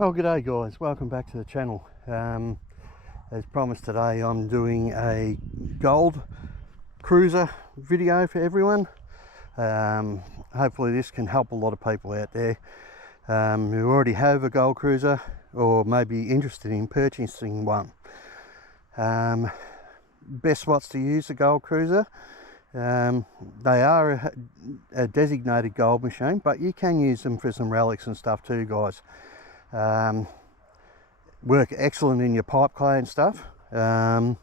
Oh, g'day guys, welcome back to the channel. As promised today, I'm doing a gold Kruzer video for everyone. Hopefully this can help a lot of people out there who already have a gold Kruzer or may be interested in purchasing one. Best spots to use the gold Kruzer. They are a designated gold machine, but you can use them for some relics and stuff too, guys. Work excellent in your pipe clay and stuff, and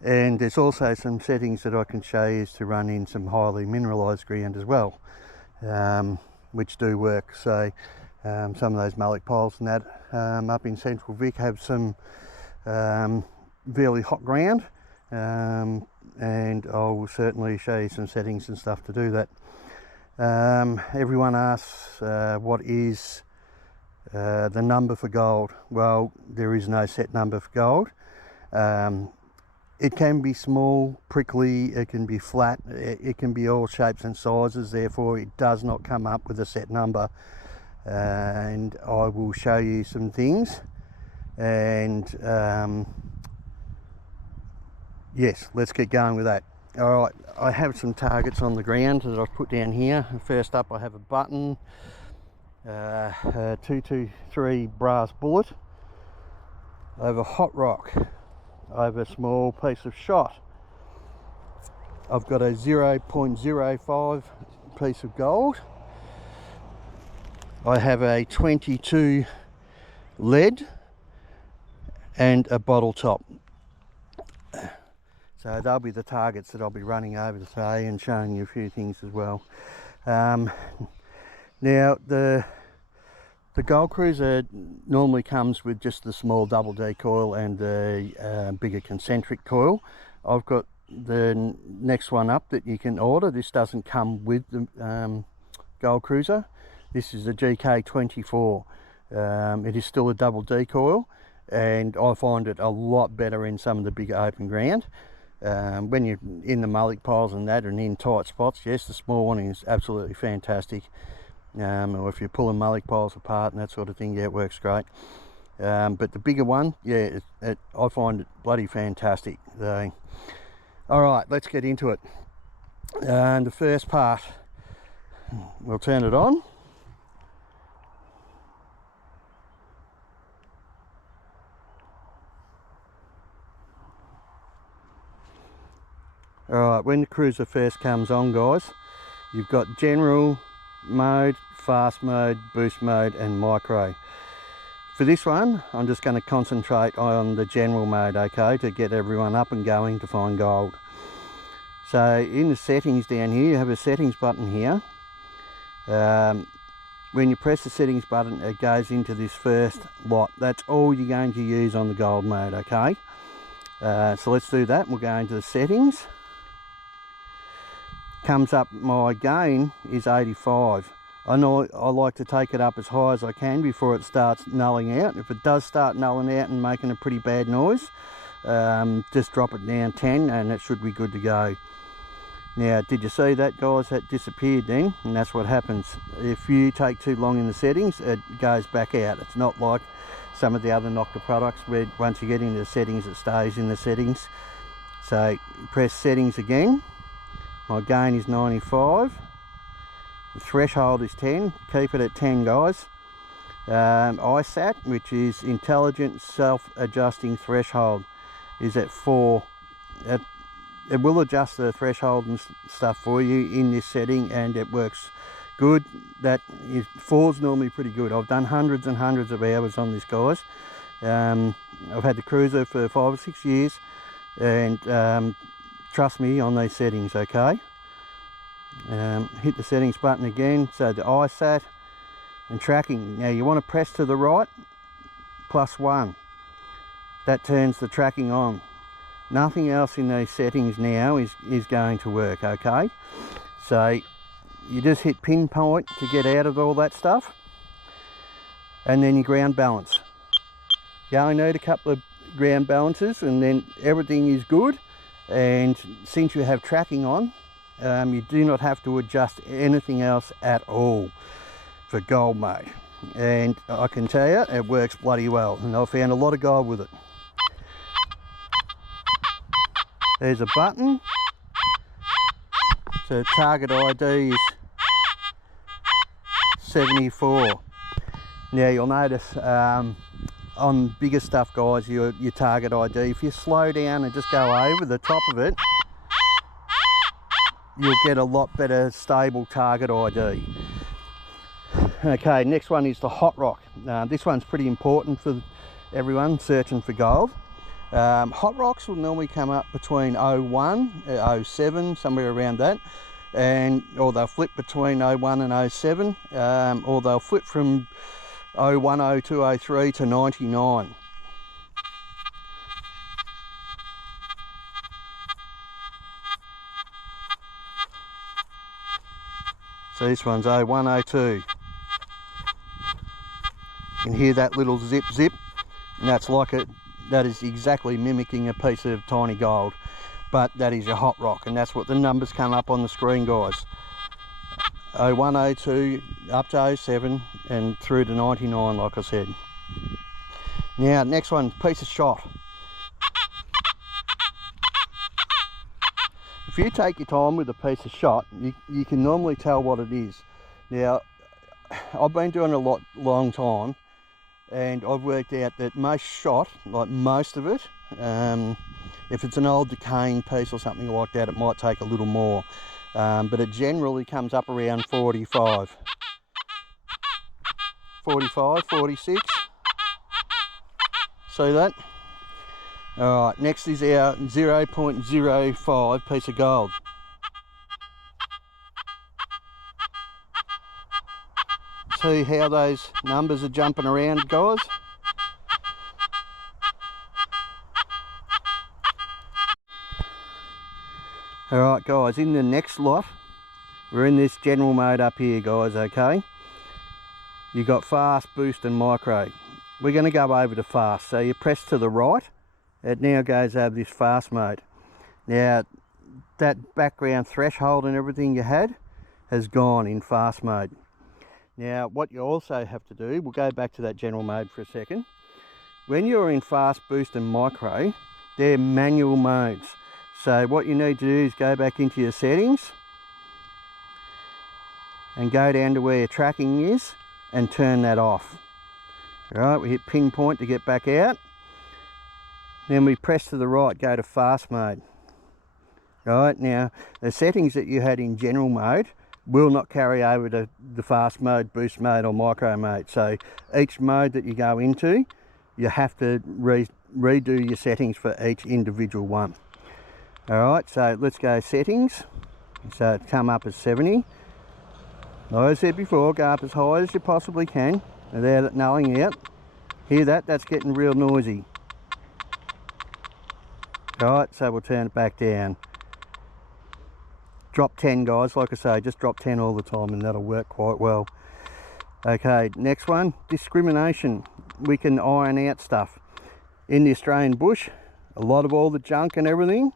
there's also some settings that I can show you to run in some highly mineralized ground as well, which do work. So some of those mullock piles and that up in central Vic have some fairly hot ground, and I will certainly show you some settings and stuff to do that. Everyone asks what is the number for gold. Well, there is no set number for gold. It can be small, prickly, it can be flat, it can be all shapes and sizes, therefore it does not come up with a set number. And I will show you some things, and yes, let's get going with that. Alright, I have some targets on the ground that I've put down here. First up, I have a button, a 223 brass bullet. I have a hot rock. I have a small piece of shot. I've got a 0.05 piece of gold. I have a 22 lead and a bottle top. So they'll be the targets that I'll be running over today and showing you a few things as well. Now the gold Kruzer normally comes with just the small double D coil and the bigger concentric coil. I've got the next one up that you can order. This doesn't come with the gold Kruzer. This is a GK24. It is still a double D coil, and I find it a lot better in some of the bigger open ground. When you're in the mullock piles and that and in tight spots, yes, the small one is absolutely fantastic. Or if you're pulling mullock piles apart and that sort of thing, yeah, it works great. But the bigger one, yeah, I find it bloody fantastic. So, all right, let's get into it. And the first part, we'll turn it on. All right, when the Kruzer first comes on, guys, you've got general mode, fast mode, boost mode and micro. For this one, I'm just going to concentrate on the general mode, okay, to get everyone up and going to find gold. So in the settings down here, you have a settings button here. When you press the settings button, it goes into this first lot. That's all you're going to use on the gold mode, okay. So let's do that. We'll go into the settings. Comes up, my gain is 85. I know I like to take it up as high as I can before it starts nulling out. If it does start nulling out and making a pretty bad noise, just drop it down 10 and it should be good to go. Now, did you see that, guys? That disappeared then, and that's what happens. If you take too long in the settings, it goes back out. It's not like some of the other Nokta products where once you get into the settings, it stays in the settings. So press settings again. My gain is 95. The threshold is 10. Keep it at 10, guys. ISAT, which is Intelligent Self-Adjusting Threshold, is at 4. It will adjust the threshold and stuff for you in this setting, and it works good. 4 is normally pretty good. I've done hundreds and hundreds of hours on this, guys. I've had the Kruzer for 5 or 6 years, and trust me on these settings, okay. Hit the settings button again. So the ISAT and tracking. Now you want to press to the right, +1. That turns the tracking on. Nothing else in these settings now is going to work, okay. So you just hit pinpoint to get out of all that stuff, and then your ground balance. You only need a couple of ground balances and then everything is good. And since you have tracking on, you do not have to adjust anything else at all for gold mode. and I can tell you it works bloody well, and I found a lot of gold with it. There's a button, so target ID is 74. Now you'll notice on bigger stuff, guys, your target ID, if you slow down and just go over the top of it, you'll get a lot better stable target ID. Okay, next one is the hot rock. This one's pretty important for everyone searching for gold. Hot rocks will normally come up between 01, 07, somewhere around that, or they'll flip between 01 and 07, or they'll flip from 01, 02, 03 to 99. So this one's 01, 02. You can hear that little zip zip, and that's like it. That is exactly mimicking a piece of tiny gold, but that is your hot rock, and that's what the numbers come up on the screen, guys. 01, 02 up to 07 and through to 99, like I said. Now next one, piece of shot. If you take your time with a piece of shot, you can normally tell what it is. Now I've been doing it a long time, and I've worked out that most shot, like most of it, if it's an old decaying piece or something like that, it might take a little more, but it generally comes up around 45, 46. See that? Alright, next is our 0.05 piece of gold. See how those numbers are jumping around, guys? Alright guys, in the next lot, we're in this general mode up here, guys, okay? You got fast, boost and micro. We're going to go over to fast, so you press to the right, it now goes over this fast mode. Now that background threshold and everything you had has gone in fast mode. Now what you also have to do, we'll go back to that general mode for a second. When you're in fast, boost and micro, they're manual modes. So what you need to do is go back into your settings and go down to where your tracking is and turn that off. Right, we hit pinpoint to get back out. Then we press to the right, go to fast mode. Right, now the settings that you had in general mode will not carry over to the fast mode, boost mode or micro mode. So each mode that you go into, you have to redo your settings for each individual one. Alright, so let's go settings. So it's come up as 70. Like I said before, go up as high as you possibly can without it nulling out. Hear that? That's getting real noisy. Alright, so we'll turn it back down. Drop 10, guys, like I say, just drop 10 all the time and that'll work quite well. Okay, next one, discrimination. We can iron out stuff. In the Australian bush, a lot of all the junk and everything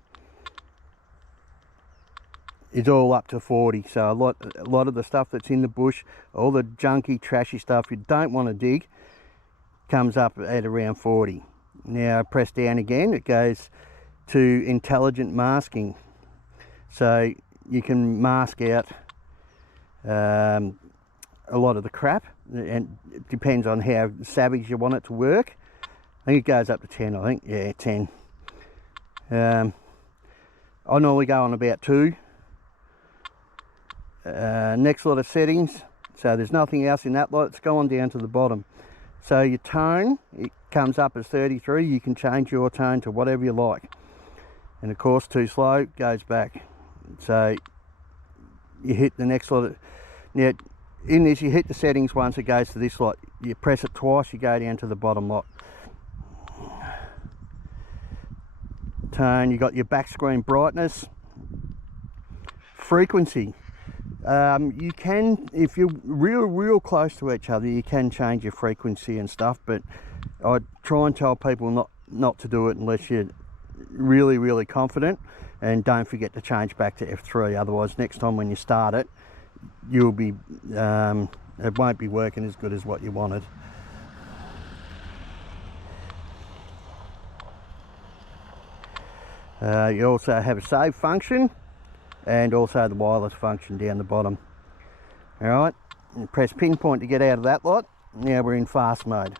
is all up to 40. So a lot of the stuff that's in the bush, all the junky, trashy stuff you don't want to dig, comes up at around 40. Now press down again, it goes to intelligent masking. So you can mask out a lot of the crap, and it depends on how savage you want it to work. I think it goes up to 10, I think. Yeah, 10. I normally go on about 2. Next lot of settings, so there's nothing else in that lot, it's gone down to the bottom. So your tone, it comes up as 33, you can change your tone to whatever you like. And of course, too slow, goes back. So you hit the next lot. Now in this, you hit the settings once, it goes to this lot. You press it twice, you go down to the bottom lot. Tone, you got your back screen brightness. Frequency. You can, if you're real close to each other, you can change your frequency and stuff, but I try and tell people not to do it unless you're really confident, and don't forget to change back to F3, otherwise next time when you start it, you'll be it won't be working as good as what you wanted. You also have a save function and also the wireless function down the bottom. Alright, press pinpoint to get out of that lot. Now we're in fast mode,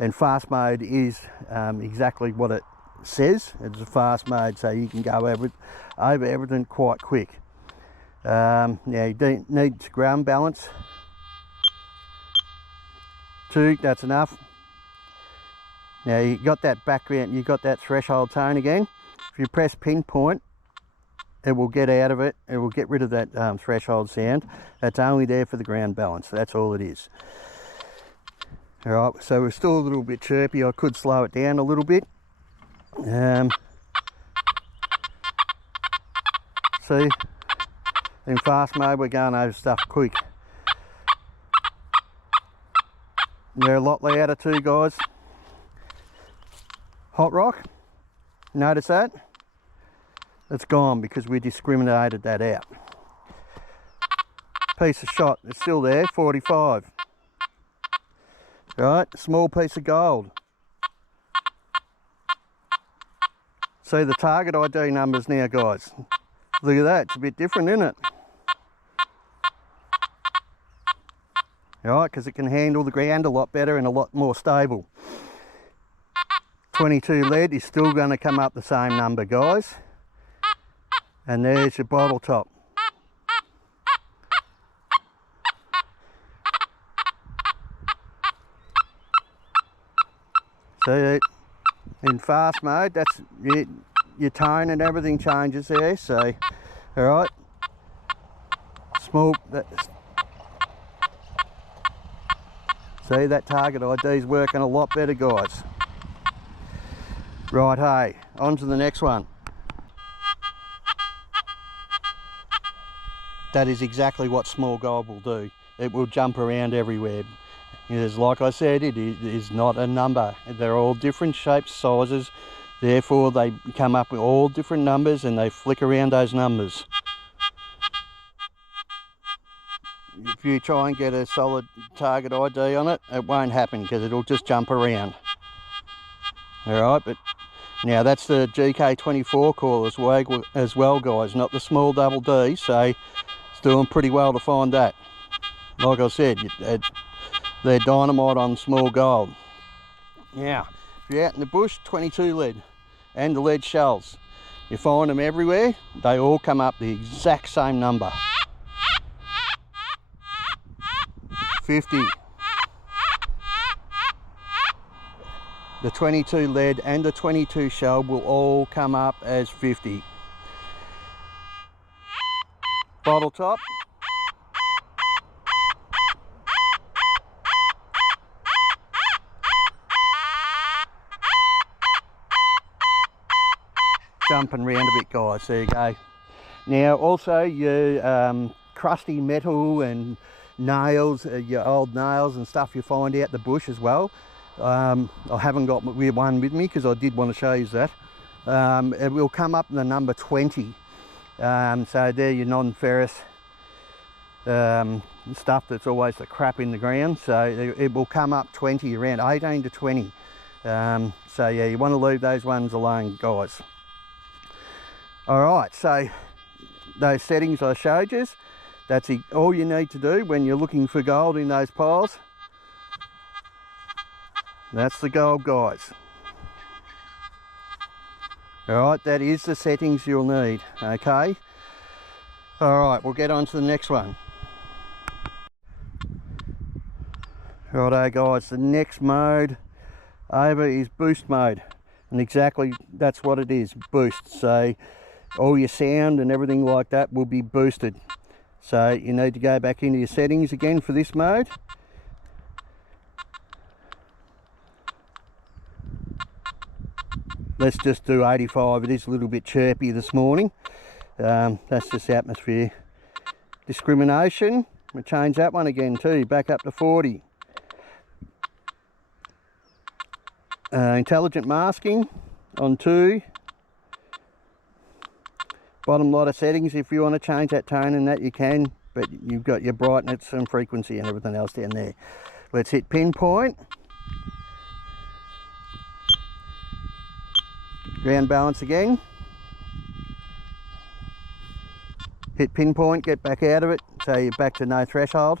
and fast mode is exactly what it says. It's a fast mode, so you can go over everything quite quick. Now you don't need to ground balance. 2, that's enough. Now you got that background, you got that threshold tone again. If you press pinpoint, it will get out of it. It will get rid of that threshold sound. That's only there for the ground balance. That's all it is. All right, so we're still a little bit chirpy. I could slow it down a little bit. See, in fast mode, we're going over stuff quick. They're a lot louder too, guys. Hot rock, notice that? It's gone because we discriminated that out. Piece of shot, it's still there, 45. Right, small piece of gold. See the target ID numbers now, guys. Look at that, it's a bit different, isn't it? Right, because it can handle the ground a lot better and a lot more stable. 22 lead is still going to come up the same number, guys. And there's your bottle top. See, in fast mode, that's your tone and everything changes there. So, all right, small. See, that target ID is working a lot better, guys. Right, hey, on to the next one. That is exactly what small gold will do. It will jump around everywhere. Because like I said, it is not a number. They're all different shapes, sizes. Therefore, they come up with all different numbers and they flick around those numbers. If you try and get a solid target ID on it, it won't happen because it'll just jump around. Alright, but now that's the GK24 coil as well, guys, not the small double D, so it's doing pretty well to find that. Like I said, they're dynamite on small gold. Now, if you're out in the bush, 22 lead and the lead shells, you find them everywhere. They all come up the exact same number. 50. The 22 lead and the 22 shell will all come up as 50. Bottle top. Jumping round a bit, guys. There you go. Now also your crusty metal and nails, your old nails and stuff you find out the bush as well. I haven't got one with me because I did want to show you that. It will come up in the number 20. So they're your non-ferrous stuff that's always the crap in the ground. So it will come up 20, around 18 to 20. So yeah, you want to leave those ones alone, guys. Alright, so those settings I showed you, that's all you need to do when you're looking for gold in those piles. That's the gold, guys. Alright, that is the settings you'll need, okay? Alright, we'll get on to the next one. Righto, guys, the next mode over is boost mode. And exactly that's what it is, boost. So all your sound and everything like that will be boosted. So you need to go back into your settings again for this mode. Let's just do 85. It is a little bit chirpy this morning. That's just atmosphere. Discrimination, we'll change that one again too, back up to 40. Intelligent masking on 2. Bottom lot of settings, if you want to change that tone and that you can. but you've got your brightness and frequency and everything else down there. Let's hit pinpoint. Ground balance again. Hit pinpoint, get back out of it, so you're back to no threshold.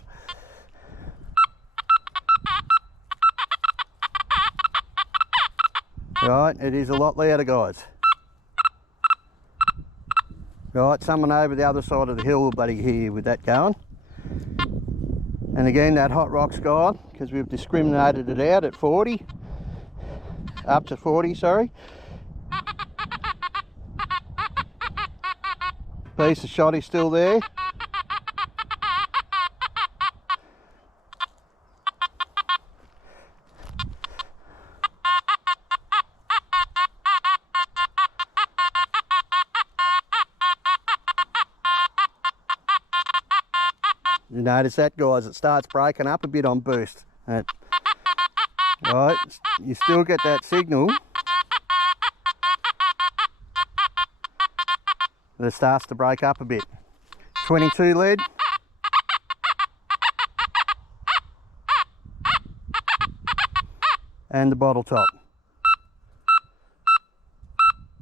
Right, it is a lot louder, guys. Right, someone over the other side of the hill will bloody hear you with that going. And again, that hot rock's gone, because we've discriminated it out at 40. Up to 40, sorry. Piece of shotty still there. You notice that, guys, it starts breaking up a bit on boost. Right, you still get that signal. It starts to break up a bit. 22 lead. And the bottle top.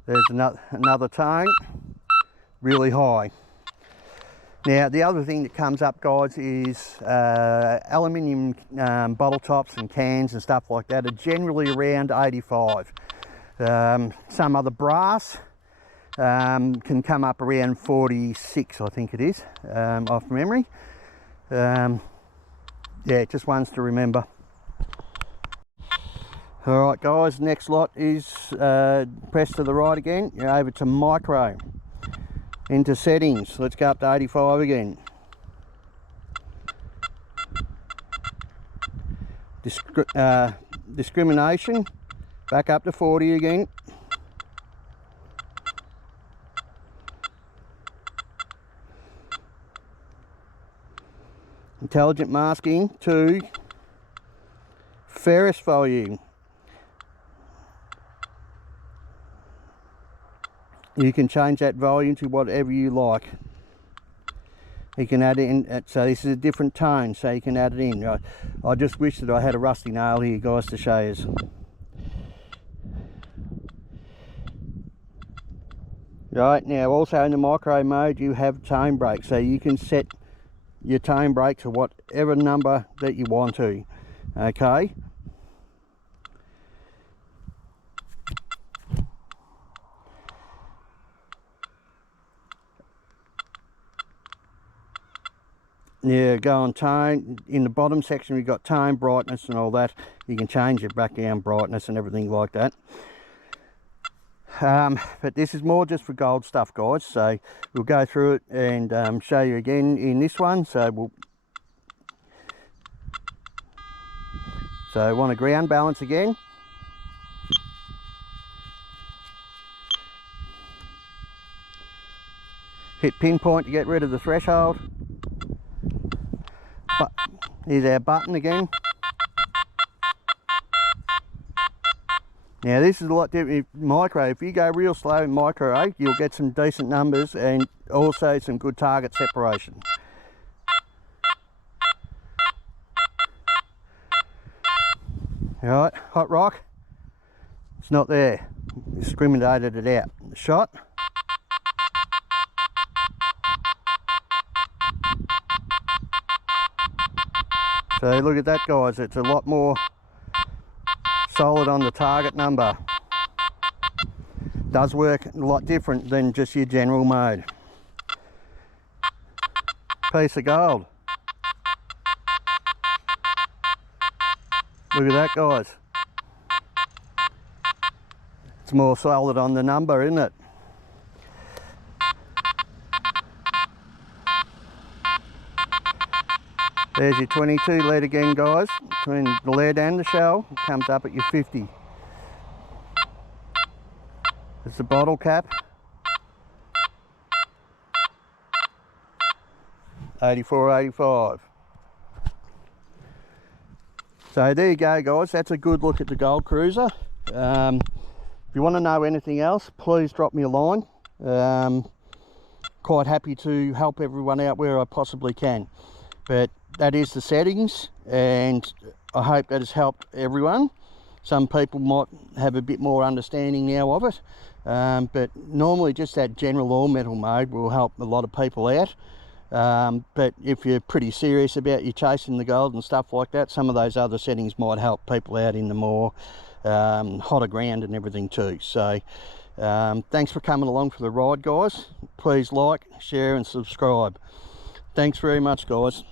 There's another tone, really high. Now the other thing that comes up, guys, is aluminium bottle tops and cans and stuff like that are generally around 85. Some other brass can come up around 46, I think it is, off memory. Yeah, just ones to remember. Alright guys, next lot is press to the right again. You're over to micro. Into settings, let's go up to 85 again. Discrimination, back up to 40 again. Intelligent masking to ferrous volume. You can change that volume to whatever you like. You can add it in, so this is a different tone, so you can add it in. I just wish that I had a rusty nail here, guys, to show you. Right, now also in the micro mode you have tone brake, so you can set your tone brake to whatever number that you want to. Okay. Yeah, go on tone. In the bottom section we've got tone, brightness and all that. You can change your background brightness and everything like that. But this is more just for gold stuff, guys, so we'll go through it and show you again in this one. So I want a ground balance again. Hit pinpoint to get rid of the threshold. But here's our button again. Now this is a lot different in micro. If you go real slow in micro, you'll get some decent numbers and also some good target separation. Alright, hot rock, it's not there. Discriminated it out. The shot. So look at that, guys, it's a lot more solid on the target number. Does work a lot different than just your general mode. Piece of gold. Look at that, guys. It's more solid on the number, isn't it? There's your 22 lead again, guys. Between the lead and the shell, it comes up at your 50. There's the bottle cap. 84, 85. So there you go, guys. That's a good look at the Gold Kruzer. If you want to know anything else, please drop me a line. quite happy to help everyone out where I possibly can. But that is the settings, and I hope that has helped everyone. Some people might have a bit more understanding now of it, but normally just that general all metal mode will help a lot of people out. But if you're pretty serious about you chasing the gold and stuff like that, some of those other settings might help people out in the more hotter ground and everything too. So thanks for coming along for the ride, guys. Please like, share and subscribe. Thanks very much, guys.